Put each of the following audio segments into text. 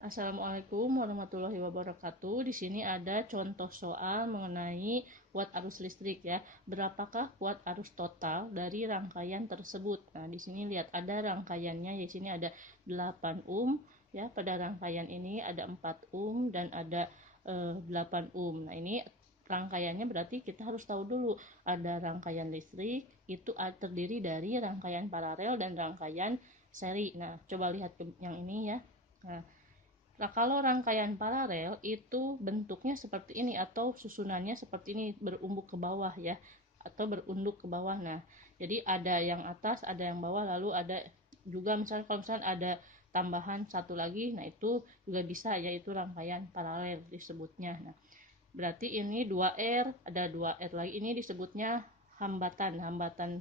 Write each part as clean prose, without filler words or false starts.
Assalamualaikum warahmatullahi wabarakatuh. Di sini ada contoh soal mengenai kuat arus listrik ya. Berapakah kuat arus total dari rangkaian tersebut? Nah, di sini lihat ada rangkaiannya. Di sini ada 8 ohm ya. Pada rangkaian ini ada 4 ohm dan ada 8 ohm. Nah, ini rangkaiannya berarti kita harus tahu dulu ada rangkaian listrik itu terdiri dari rangkaian paralel dan rangkaian seri. Nah, coba lihat yang ini ya. Nah, kalau rangkaian paralel itu bentuknya seperti ini atau susunannya seperti ini, berumbuk ke bawah ya, atau berunduk ke bawah. Nah, jadi ada yang atas, ada yang bawah, lalu ada juga misalnya kalau misalnya ada tambahan satu lagi, nah itu juga bisa, yaitu rangkaian paralel disebutnya. Nah, berarti ini 2R, ada 2R lagi, ini disebutnya hambatan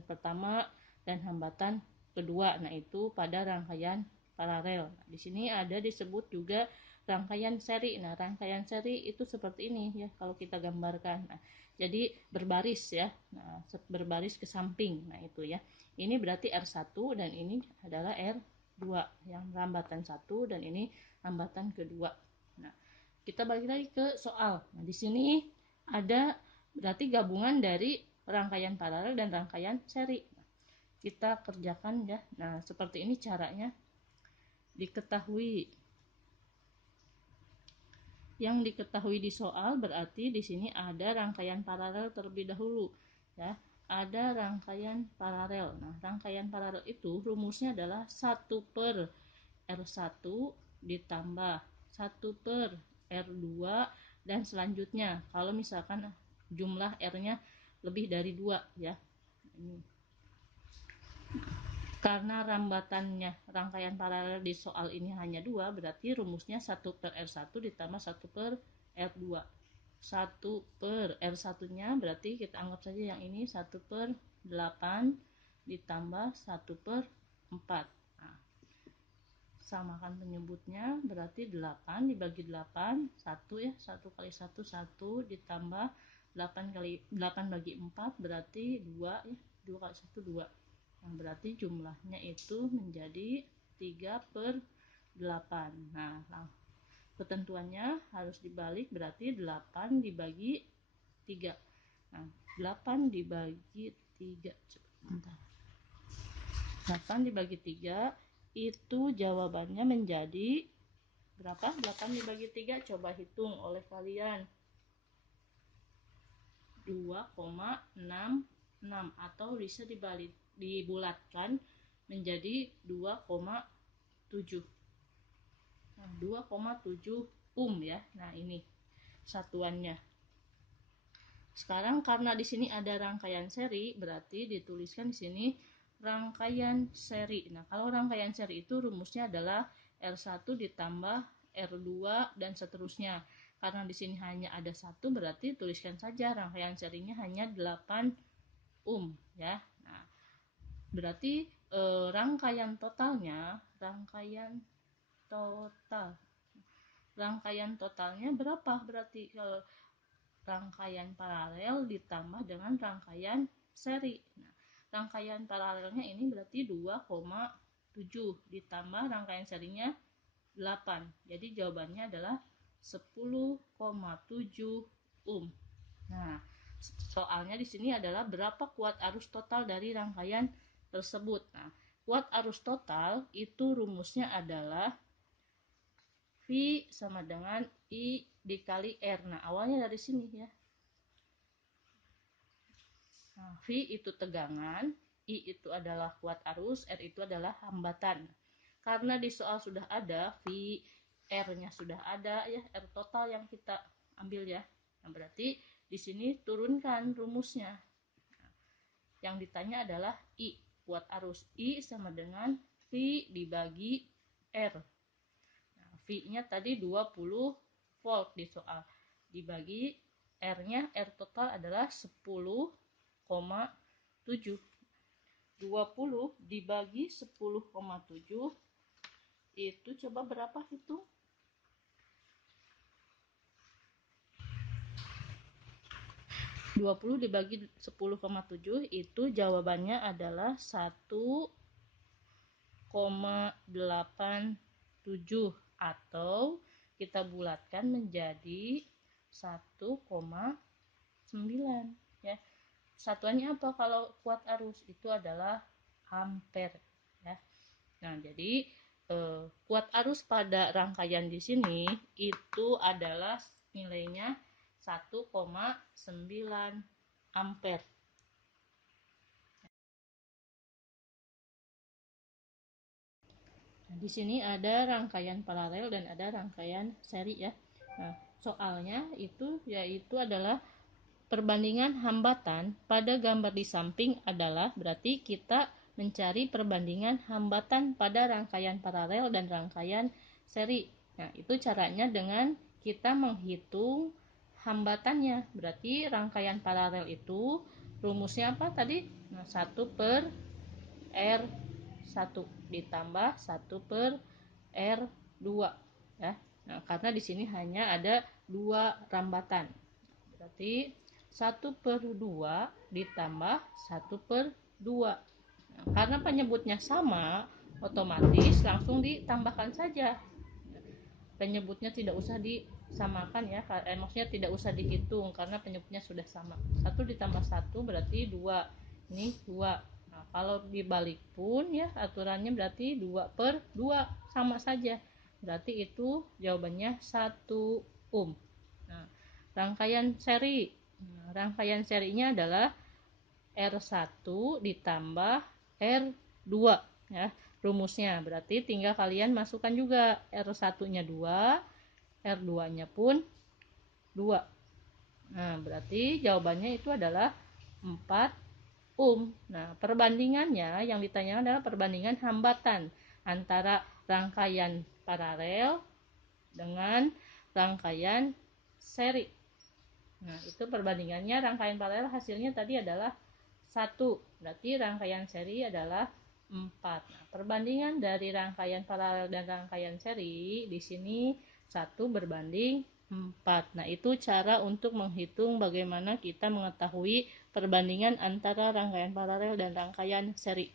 pertama dan hambatan kedua. Nah, itu pada rangkaian paralel. Nah, di sini ada disebut juga rangkaian seri. Nah, rangkaian seri itu seperti ini ya kalau kita gambarkan. Nah, jadi berbaris ya. Nah, berbaris ke samping. Nah, itu ya. Ini berarti R1 dan ini adalah R2 yang hambatan 1 dan ini hambatan kedua. Nah, kita balik lagi ke soal. Nah, di sini ada berarti gabungan dari rangkaian paralel dan rangkaian seri. Kita kerjakan ya. Nah, seperti ini caranya. Yang diketahui di soal berarti di sini ada rangkaian paralel terlebih dahulu ya. Ada rangkaian paralel. Nah, rangkaian paralel itu rumusnya adalah 1/R1 ditambah 1/R2 dan selanjutnya kalau misalkan jumlah R-nya lebih dari 2 ya. Karena rangkaian paralel di soal ini hanya 2, berarti rumusnya 1/R1 ditambah 1/R2. 1/R1-nya berarti kita anggap saja yang ini 1/8 ditambah 1/4. Nah, samakan penyebutnya, berarti 8 dibagi 8, 1 ya, 1 kali 1, 1 ditambah 8 bagi 4, berarti 2 ya, 2 kali 1, 2. Nah, berarti jumlahnya itu menjadi 3/8. Nah, ketentuannya harus dibalik, berarti 8 dibagi 3. Nah, 8 dibagi 3. Bentar. 8 dibagi 3 itu jawabannya menjadi berapa? 8 dibagi 3 coba hitung oleh kalian. 2,66 atau bisa dibulatkan menjadi 2,7. Nah, 2,7 ohm ya. Nah, ini satuannya. Sekarang karena di sini ada rangkaian seri, berarti dituliskan di sini rangkaian seri. Nah, kalau rangkaian seri itu rumusnya adalah R1 ditambah R2 dan seterusnya. Karena di sini hanya ada 1, berarti tuliskan saja rangkaian serinya hanya 8 ohm ya. Nah, berarti rangkaian totalnya berapa? Berarti kalau rangkaian paralel ditambah dengan rangkaian seri. Nah, rangkaian paralelnya ini berarti 2,7 ditambah rangkaian serinya 8. Jadi jawabannya adalah 10,7 ohm. Nah, soalnya di sini adalah berapa kuat arus total dari rangkaian tersebut. Nah, kuat arus total itu rumusnya adalah V sama dengan I dikali R. Nah, awalnya dari sini ya. Nah, V itu tegangan, I itu adalah kuat arus, R itu adalah hambatan. Karena di soal sudah ada V, R-nya sudah ada ya, R total yang kita ambil ya. Nah, berarti di sini turunkan rumusnya. Nah, yang ditanya adalah I, kuat arus. I sama dengan V dibagi R. Nah, V-nya tadi 20 volt di soal. Dibagi R-nya, R total adalah 10,7. 20 dibagi 10,7 itu coba berapa hitung? 20 dibagi 10,7 itu jawabannya adalah 1,87. atau kita bulatkan menjadi 1,9 ya. Satuannya apa kalau kuat arus? Itu adalah ampere ya. Nah, jadi kuat arus pada rangkaian di sini itu adalah nilainya 1,9 ampere. Nah, di sini ada rangkaian paralel dan ada rangkaian seri ya. Nah, soalnya itu yaitu adalah perbandingan hambatan pada gambar di samping adalah berarti kita mencari perbandingan hambatan pada rangkaian paralel dan rangkaian seri. Nah, itu caranya dengan kita menghitung hambatannya. Berarti rangkaian paralel itu rumusnya apa tadi? Nah, 1 per R1 ditambah 1 per R2 ya. Nah, karena di sini hanya ada 2 rambatan. Berarti 1 per 2 ditambah 1 per 2. Nah, karena penyebutnya sama, otomatis langsung ditambahkan saja. Penyebutnya tidak usah disamakan ya, maksudnya tidak usah dihitung karena penyebutnya sudah sama. 1 ditambah 1 berarti 2. Ini 2. Nah, kalau dibalik pun ya aturannya berarti 2 per 2 sama saja. Berarti itu jawabannya 1 ohm. Nah, rangkaian seri. Nah, rangkaian serinya adalah R1 ditambah R2 ya. Rumusnya berarti tinggal kalian masukkan juga R1-nya 2, R2-nya pun 2. Nah, berarti jawabannya itu adalah 4 ohm. Nah, perbandingannya yang ditanya adalah perbandingan hambatan antara rangkaian paralel dengan rangkaian seri. Nah, itu perbandingannya rangkaian paralel hasilnya tadi adalah 1. Berarti rangkaian seri adalah 4. Nah, perbandingan dari rangkaian paralel dan rangkaian seri di sini 1 berbanding 4. Nah, itu cara untuk menghitung bagaimana kita mengetahui perbandingan antara rangkaian paralel dan rangkaian seri.